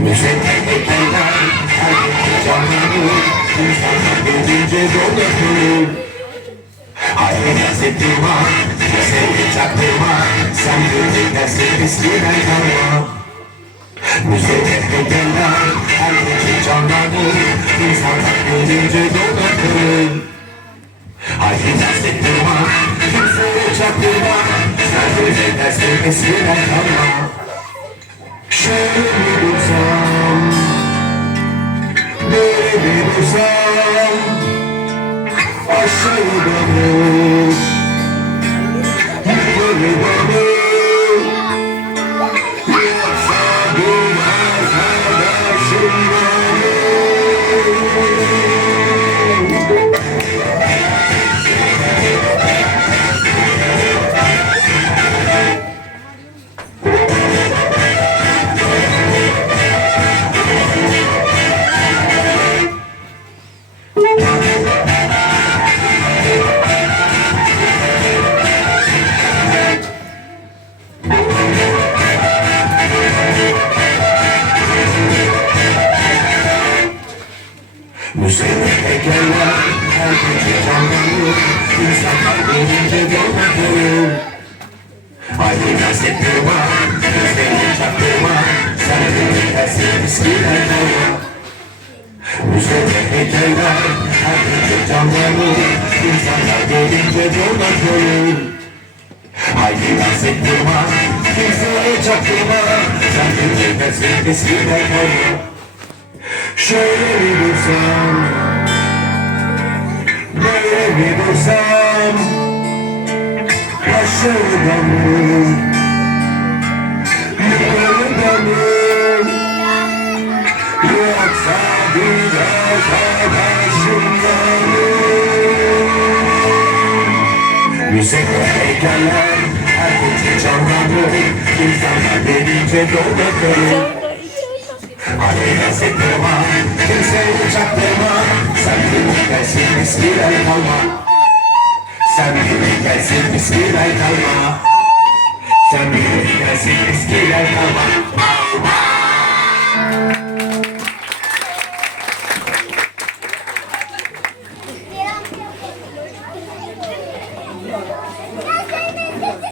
Heykeller her gün canlanır İnsanlar gelince dolaşır Hayır hissettirme, seni çaktırma Sen dersin eskiden kalma heykeller her gece canlanır İnsanlar gelince dolaşır Hayır hissettirme, kimseye çaktırma Sen Böyle bir dursam Aşağıda mı Müzede heykeller her gece canlanır İnsanlar gelince dolanır Haydi gazettirma, gözlerini çaktırma Sen de tersin eskiden kalma Müzede heykeller her gece canlanır İnsanlar gelince dolanır Haydi gazettirma, kimseye çaktırma Sen de tersin eskiden kalma Şöyle bir dursam Böyle bir dursam Aşağıda mı Yukarıda mı Yoksa bir arkadaşımla mı Yüzekte heykeller Her gece canlanır. İnsanlar gelince dolanır. Hadi dans ettirme, kimseyi çaktırma Sen bir gelsin eskiden kalma Sen bir gelsin eskiden kalma Sen bir gelsin eskiden kalma